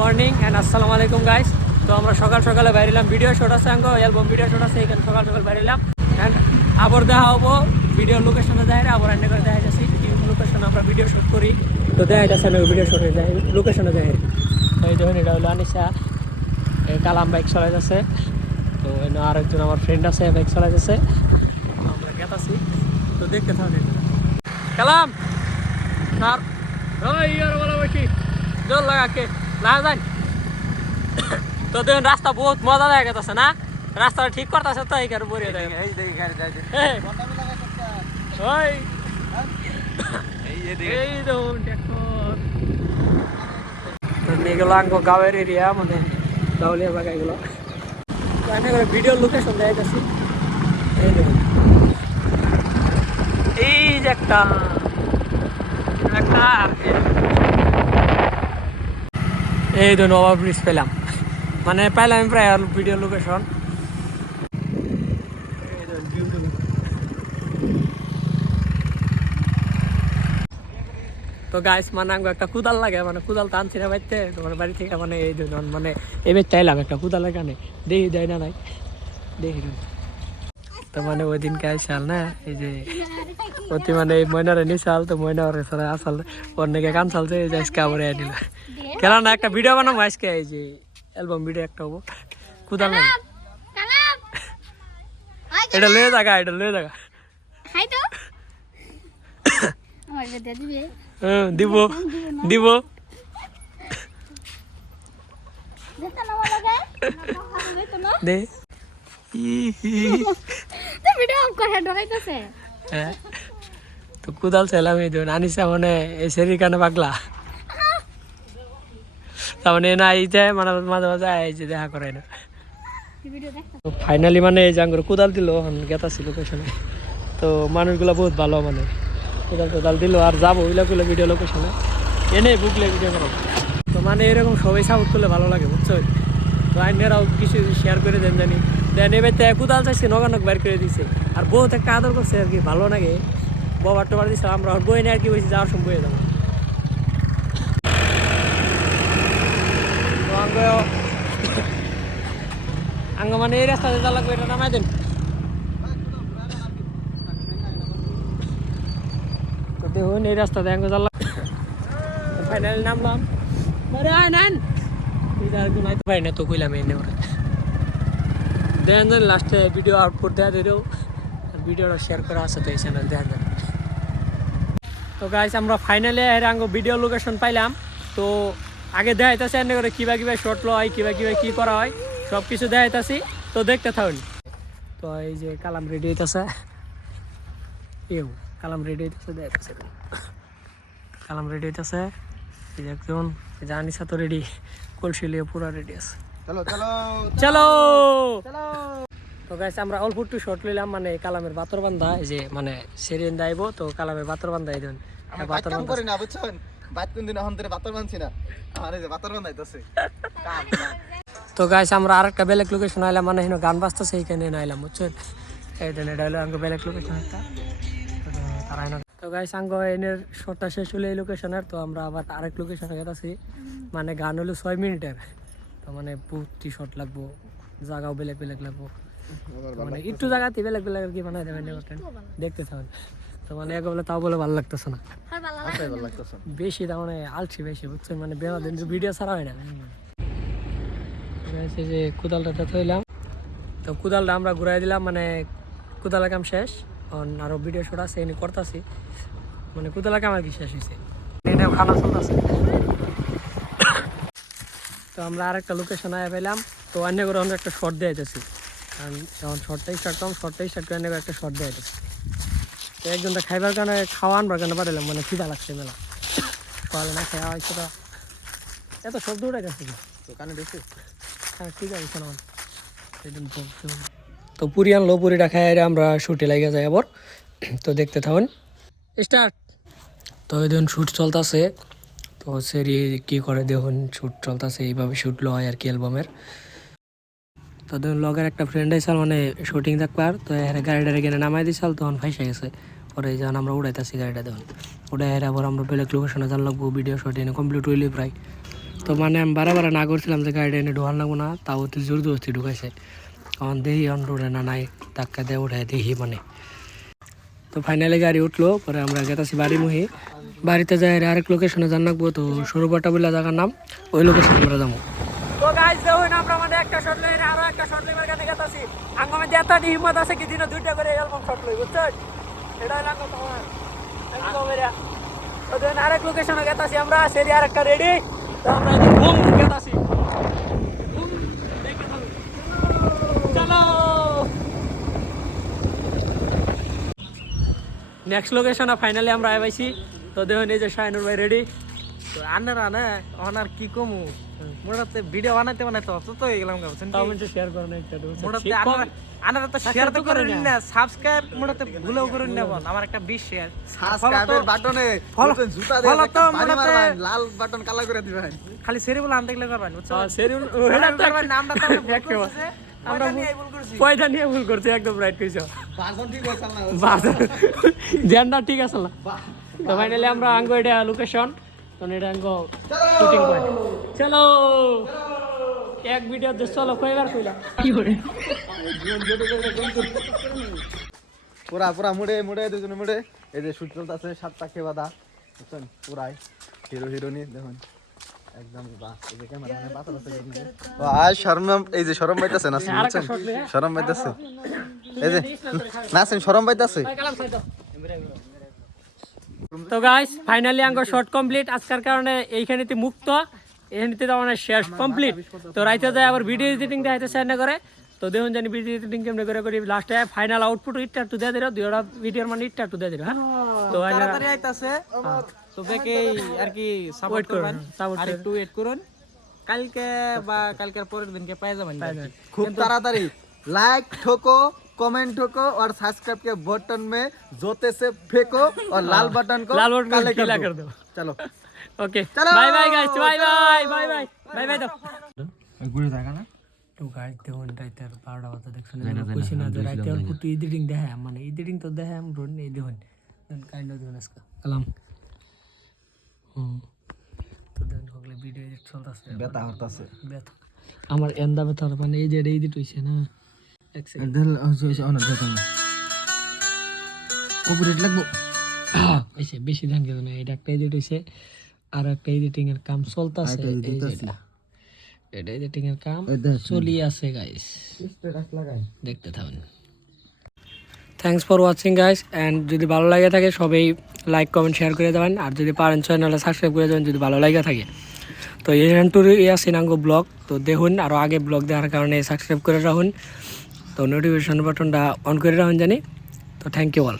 Morning and আসসালামু আলাইকুম guys. তো আমরা সকাল সকালে বাইরেলাম, ভিডিও শুট আছে, অ্যালবাম ভিডিও শুট আছে, এখানে সকাল সকাল বাইরেলাম। অ্যান্ড আবার দেখা হবো ভিডিও লোকেশনে যাই, আবার এনে করে দেখা যাচ্ছি লোকেশনে আমরা ভিডিও শুট করি। তো দেখা যাচ্ছে না ভিডিও শুটে যাই, লোকেশনে যাই। এই দেখুন এটা হলো আনিসা, এই কালাম বাইক চালাই যাচ্ছে। তো এনে আরেকজন আমার ফ্রেন্ড আছে, বাইক চালাই যাচ্ছে, আমরা গেতাছি। তো দেখতে থাকুন কালাম স্যার, ওই আর বলা বসি জোর লাগাকে লাগা যায়। তো দেখুন রাস্তা বহুত মজা দেখা গেছে না, রাস্তাটা ঠিক করতেছে তো এইখানে বরিয়ে দেয়। এই দেখুন এগুলো আঙ্গ গাঁয়ের এরিয়া, মানে গাউলিয়া বাগা এগুলো। ভিডিও লোকেশন দেখা গেছি। এই দেখুন এই যে একটা এই তো নবাব ব্রিজ পেলাম, মানে পাইলাম প্রায় ভিডিও লোকেশন। তো গাইস মানে আমাকে একটা কুদাল লাগে, মানে কুদাল টানছি না বাড়িতে, তোমার বাড়ি থেকে মানে এই ধরুন মানে এবার চাইলাম একটা কুদাল এখানে, দেখি দেয় না নাই দেখি। তো মানে ওই দিনকে আইসাল না, এই যে অতি মানে ময়নারে নিশাল, তো ময়নারে সারা আসাল অনেকে কান চালছে, এই যে আজকে আবার আনিল কেন না একটা ভিডিও বানাবো আজকে, এই যে অ্যালবাম ভিডিও একটা হবো। কুদাল লাগে এটা লয়ে জায়গা, এটা লয়ে জায়গা দিব দিব দে তো কুদাল চাইলাম এই ধরুন আনিসা মানে এই শরীর কানে পাগলা, তার মানে না এই যায় মানে মাঝে মাঝে আইছে দেখা করে না। ফাইনালি মানে এই জাঙ্গুর কুদাল দিল, গেতা ছিল লোকেশনে। তো মানুষগুলো বহুত ভালো, মানে কোদাল টোদাল দিল আর যাবো ওইগুলো ভিডিও লোকেশনে এনে বুকলে ভিডিও করো। তো মানে এরকম সবাই সাপোর্ট করলে ভালো লাগে বুঝছো। তো আইনেরাও কিছু শেয়ার করে দেন জানি, দেন এবার তো কুদাল চাইছে নগানক বের করে দিছে, আর বহুত একটা আদর করছে আর কি, ভালো লাগে ববার টোবার দিচ্ছে। আমরা বই নিয়ে আর কি বলছি যাওয়ার সময় বয়ে যাবো। তো আঙ্গ মানে এই রাস্তাতে যা লাগবে এটা নামাই দেন। তো দেখুন এই রাস্তাতে আঙ্গ যা লাগবে, ফাইনালি নামলাম। পারি না তো কইলাম এনে ওরা দেন দেন লাস্টে ভিডিও আউটপুট দেওয়া দিলেও ভিডিওটা শেয়ার করা আছে তো এই চ্যানেল দেওয়া দেন। তো গাইস আমরা ফাইনালি আঙ্গ ভিডিও লোকেশন পাইলাম। তো আগে দেখাইতেছি এনে করে কিবা কিবা শর্ট লো হয়, কিবা কিবা কি করা হয় সব কিছু দেখাইতেছি, তো দেখতে থাকুন। তো এই যে কালাম রেডি হইতেছে, কালাম রেডি হইতেছে, দেখাইতেছে কালাম রেডি হইতেছে। এই যে একজন জানিসা তো রেডি, কলসিলিয়ে পুরা রেডি আছে। চলো চলো চলো। তো গাইস আমরা অল্প একটু শর্ট লইলাম, মানে কালামের বাতর বান্ধা, এই যে মানে সেরিয়ান দাইবো, তো কালামের বাতর বান্ধা এই দেন বাতর বান্ধা করি না বুঝছেন, বাইত কোন দিন এখন ধরে বাতর বানছি না, আমার এই যে বাতর বান্ধাইতেছে। তো গাইস আমরা আরেকটা বেলেগ লোকেশন আইলাম, মানে এখানে গান বাজতেছে এইখানে আইলাম বুঝছেন। এই দেন এটা হলো আঙ্গ বেলেগ লোকেশন একটা। তো গাইস আঙ্গ এনের শর্টটা শেষ হলে এই লোকেশনের, তো আমরা আবার আরেক লোকেশনে গেছি, মানে গান হলো 6 মিনিটের। তো মানে বহুতটি শর্ট লাগবো, জায়গাও বেলেগ বেলেগ লাগবো, মানে একটু জায়গাতে বেলেগ বেলেগ আর কি বানাই দেবেন, দেখতে থাকুন। তো মানে এক বলে তাও বলে ভালো লাগতেছে না বেশি, তার মানে আলছি বেশি বুঝছেন, মানে বেড়াদিন ভিডিও ছাড়া হয় না। যে কুদালটা থইলাম, তো কুদালটা আমরা ঘুরাই দিলাম, মানে কুদালের কাম শেষ, আরো ভিডিও শুট আছে এনে করতেছি, মানে কুদালের কাম আর কি শেষ হয়েছে, এটাও খানা চলতেছে। তো আমরা আরেকটা লোকেশন আয়া পেলাম, তো অন্য করে আমরা একটা শর্ট দিয়ে যেতেছি, কারণ যখন শর্টটাই স্টার্ট করলাম, শর্টটাই স্টার্ট করে অন্য একটা শর্ট দিয়ে যেতেছি। তো একজনটা খাইবার কারণে খাওয়া আনবার কারণে পাঠালাম, মানে খিদা লাগছে মেলা, খাওয়ালে না খাওয়া হয়েছে। তো এত শব্দ উঠে গেছে কানে দেখছি, হ্যাঁ ঠিক আছে শোনা। তো পুরি আনলো, পুরিটা খাই আমরা শুটে লাগে যাই আবার, তো দেখতে থাকুন স্টার্ট। তো এই দেখুন শ্যুট চলতেছে, তো সেরি কি করে দেখুন শ্যুট চলতেছে, এইভাবে শ্যুট লো হয় আর কি অ্যালবামের। তো দেখুন লগের একটা ফ্রেন্ড আইসাল, মানে শুটিং দেখবার, তো গাড়িটা এখানে নামাই দিয়েছাল, তখন ফাইসে গেছে। পরে যখন আমরা উড়াইতেছি গাড়িটা, দেখুন উড়াই আবার আমরা বেলেগ লোকেশনে যান লাগবো, ভিডিও শট এনে কমপ্লিট হইলে প্রায়। তো মানে আমি বারে না করছিলাম যে গাড়িটা এনে ঢোকান লাগবো না, তাও তো জোর জবরদস্তি ঢুকাইছে। তখন দেখি অন রোডে না নাই, ধাক্কা দিয়ে উঠায় দেখি মানে। তো ফাইনালি গাড়ি উঠলো, পরে আমরা গেতাছি বাড়ি মুহি। বাড়িতে যাই আরেক লোকেশনে জান রাখবো, তো সরুপাটা বলে জায়গার নাম, ওই লোকেশনে আমরা যাবো। তো গাইস দেখুন আমরা মানে একটা শট লই আরো একটা শট লইবার কাছে গেতাছি। আঙ্গমে দেতা দি হিম্মত আছে কি দিনে দুইটা করে অ্যালবাম শট লই, বুঝছেন? এটা লাগো তোমার একদম এরিয়া। তো দেন আরেক লোকেশনে গেতাছি আমরা, সেরি আরেকটা রেডি। তো আমরা ঘুম গেতাছি। চলো নেক্সট লোকেশনে ফাইনালি আমরা আইবাইছি। তো দেখুন এই যে শাহিনুর ভাই রেডি। তো আনারা না অনার কি কমু মোটাতে ভিডিও বানাইতে অত তো হয়ে গেলাম গাবছেন তাও মানে শেয়ার করুন একটা মোটাতে আনারা তো শেয়ার তো করেন না, সাবস্ক্রাইব মোটাতে ভুলেও করেন না বোন। আমার একটা 20 শেয়ার সাবস্ক্রাইবের বাটনে জুতা দিয়ে একটা বাড়ি মারবেন, লাল বাটন কালা করে দিবেন। খালি সেরি বলে আন দেখলে করবেন, বুঝছো? সেরি ওটা তো আমার নামটা তো আমরা পয়সা নিয়ে ভুল করছি, একদম রাইট কইছো। বাজন ঠিক আছে না, ধ্যানটা ঠিক আছে না। তো ফাইনালি আমরা আঙ্গো এটা লোকেশন, তো এটা আঙ্গো শুটিং পয়েন্ট। চলো এক ভিডিও দে, চলো কয়বার কইলা কি করে পুরা পুরা মুড়ে দুজনে মুড়ে। এই যে শুট চলতেছে, 7 টাকে বাদা, বুঝছেন? পুরাই হিরো হিরোইনি দেখুন একদম বাহ। এই যে ক্যামেরাম্যান বাতা বাতা করে ও আজ শরম, এই যে শরম পাইতাছে না, বুঝছেন? শরম পাইতাছে, এই যে নাসিন শরম পাইতাছে। তো গাইস ফাইনালি আঙ্গো শর্ট কমপ্লিট। আজকের কারণে এইখানেতে মুক্ত, এইখানেতে তো মানে শেষ কমপ্লিট। তো রাইতে যায় আবার ভিডিও এডিটিং দেখাইতে চাই না করে। তো দেখুন জানি ভিডিও এডিটিং কেমনে করে করি, লাস্টে ফাইনাল আউটপুট ইটটা একটু দিয়ে দিল, দুইটা ভিডিওর মানে ইটটা একটু দিয়ে দিল। হ্যাঁ তো তাড়াতাড়ি আইতাছে, তো বেকে আর কি সাপোর্ট করবেন, আর একটু ওয়েট করুন। কালকে বা কালকের পরের দিনকে পেয়ে যাবেন खूब ताड़ाताड़ी। लाइक ठोको, कमेंट ठोको और सब्सक्राइब के बटन में जोते से फेंको और लाल बटन को काले कर दो। चलो okay bye bye guys, bye bye bye bye bye bye. तो गुड़ी जाएगा ना তো গাইস দেখুন রাইতের 12টা বাজে, দেখছেন খুশি না যে রাইতে আর ফুটু এডিটিং দেখায়, মানে এডিটিং তো দেখায় আমি রোড নেই দেখুন কাইন্ড অফ দেখুন আজকে কালাম। তো দেন হগলে ভিডিও এডিট চলতেছে, बेटा होता से ব্যথা আমার এন্দা ব্যথা, মানে এই যে এডিট হইছে না, এক সেকেন্ড दिल ऐसे ऑन देता हूं कॉपीराइट लगबो এসে বেশি ধ্যান কেন না। এটা একটা এডিট হইছে আর একটা এডিটিং এর কাম চলতেছে, এই যেটা এটা এডিটিং এর কাম চলি আছে গাইস, स्टेटस लगाए দেখতে থাকুন। Thanks for watching guys, and যদি ভালো লাগে থাকে সবাই লাইক কমেন্ট শেয়ার করে দেবেন, আর যদি পারেন চ্যানেলে সাবস্ক্রাইব করে দেবেন যদি ভালো লাগে থাকে। তো এই ট্যুর সিনাঙ্গো ব্লগ তো দেখুন, আরও আগে ব্লগ দেখার কারণে সাবস্ক্রাইব করে রাখুন, তো নোটিফিকেশন বাটনটা অন করে রাখুন জানি। তো থ্যাংক ইউ অল।